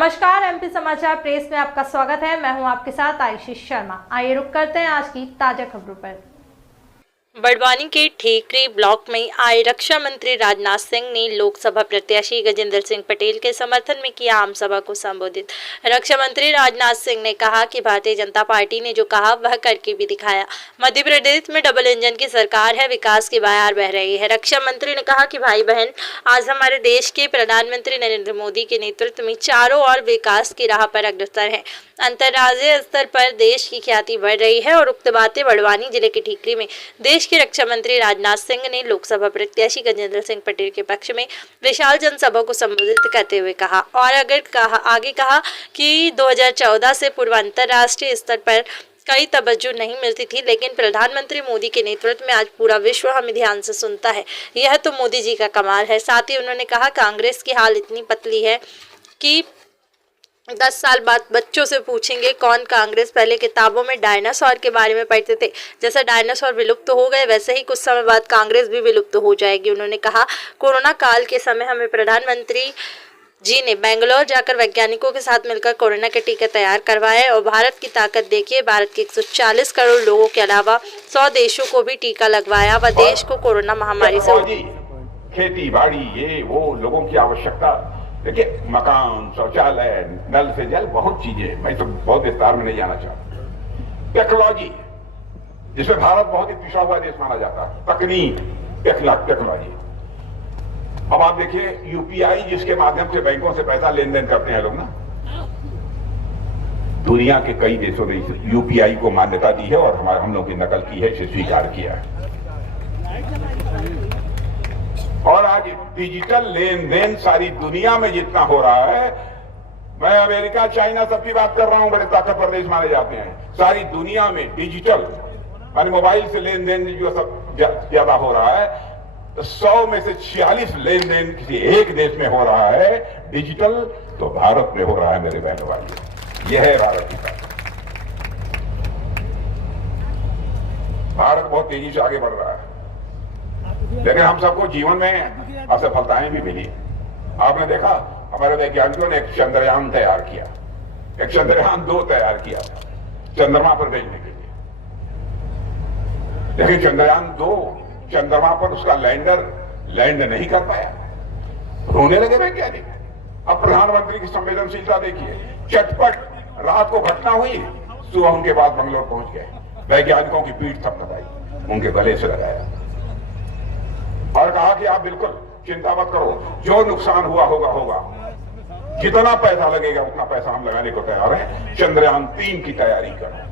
नमस्कार, एमपी समाचार प्रेस में आपका स्वागत है। मैं हूं आपके साथ आशीष शर्मा। आइए रुक करते हैं आज की ताजा खबरों पर। बड़वानी के ठीकरी ब्लॉक में आए रक्षा मंत्री राजनाथ सिंह ने लोकसभा प्रत्याशी गजेंद्र सिंह पटेल के समर्थन में किया आम सभा को संबोधित। रक्षा मंत्री राजनाथ सिंह ने कहा कि भारतीय जनता पार्टी ने जो कहा वह करके भी दिखाया। मध्य प्रदेश में डबल इंजन की सरकार है, विकास की बहार बह रही है। रक्षा मंत्री ने कहा कि भाई बहन, आज हमारे देश के प्रधानमंत्री नरेंद्र मोदी के नेतृत्व में चारों ओर विकास की राह पर अग्रसर है। अंतर्राष्ट्रीय स्तर पर देश की ख्याति बढ़ रही है और उक्त बातें बड़वानी जिले के ठीकरी में देश के रक्षा मंत्री राजनाथ सिंह ने लोकसभा प्रत्याशी गजेंद्र सिंह पटेल के पक्ष में विशाल जनसभा को संबोधित करते हुए कहा। और आगे कहा कि 2014 से पूर्व अंतर्राष्ट्रीय स्तर पर कई तवज्जो नहीं मिलती थी, लेकिन प्रधानमंत्री मोदी के नेतृत्व में आज पूरा विश्व हमें ध्यान से सुनता है। यह तो मोदी जी का कमाल है। साथ ही उन्होंने कहा, कांग्रेस की हाल इतनी पतली है कि 10 साल बाद बच्चों से पूछेंगे कौन कांग्रेस पहले किताबों में डायनासोर के बारे में पढ़ते थे। जैसे डायनासोर विलुप्त तो हो गए, वैसे ही कुछ समय बाद कांग्रेस भी विलुप्त हो जाएगी। उन्होंने कहा, कोरोना काल के समय हमें प्रधानमंत्री जी ने बेंगलोर जाकर वैज्ञानिकों के साथ मिलकर कोरोना के टीके तैयार करवाए और भारत की ताकत देखिए, भारत के 140 करोड़ लोगों के अलावा 100 देशों को भी टीका लगवाया व देश को कोरोना महामारी से खेती बाड़ी ये वो लोगों की आवश्यकता, देखिए मकान, शौचालय, नल से जल, बहुत चीजें, मैं तो बहुत विस्तार में नहीं जाना चाहता। टेक्नोलॉजी, जिसमें भारत बहुत ही पिछड़ा हुआ देश माना जाता है, तकनीक, टेक्नोलॉजी। अब आप देखिए यूपीआई, जिसके माध्यम से बैंकों से पैसा लेन देन करते हैं लोग ना, दुनिया के कई देशों ने यूपीआई को मान्यता दी है और हम लोग की नकल की है, इसे स्वीकार किया है। और आज डिजिटल लेन देन सारी दुनिया में जितना हो रहा है, मैं अमेरिका, चाइना सबकी बात कर रहा हूं, बड़े ताकतवर देश माने जाते हैं। सारी दुनिया में डिजिटल माने मोबाइल से लेन देन जो सब ज्यादा हो रहा है, तो 100 में से 46 लेन देन किसी एक देश में हो रहा है डिजिटल, तो भारत में हो रहा है मेरे बहनों भाइयों। यह है भारत की ताकत। भारत बहुत तेजी से आगे बढ़ रहा है, लेकिन हम सबको जीवन में असफलताएं भी मिली। आपने देखा, हमारे वैज्ञानिकों ने एक चंद्रयान तैयार किया, एक चंद्रयान 2 तैयार किया चंद्रमा पर भेजने के लिए, लेकिन चंद्रयान 2 चंद्रमा पर उसका लैंडर लैंड नहीं कर पाया। रोने लगे वैज्ञानिक। अब प्रधानमंत्री की संवेदनशीलता देखिए, चटपट रात को घटना हुई, सुबह उनके बाद बंगलोर पहुंच गए, वैज्ञानिकों की पीठ थपथपाई, उनके गले से लगाया और कहा कि आप बिल्कुल चिंता मत करो, जो नुकसान हुआ होगा, जितना पैसा लगेगा उतना पैसा हम लगाने को तैयार हैं, चंद्रयान 3 की तैयारी करो।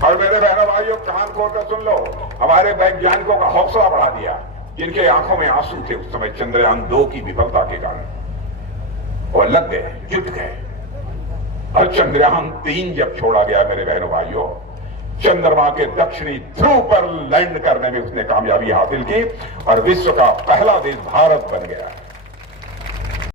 और मेरे बहनों भाइयों, कान खोल कर सुन लो, हमारे वैज्ञानिकों का हौसला बढ़ा दिया, जिनके आंखों में आंसू थे उस समय चंद्रयान 2 की विफलता के कारण, और लग गए, जुट गए। और चंद्रयान 3 जब छोड़ा गया मेरे बहनों भाइयों, चंद्रमा के दक्षिणी ध्रुव पर लैंड करने में उसने कामयाबी हासिल की और विश्व का पहला देश भारत बन गया।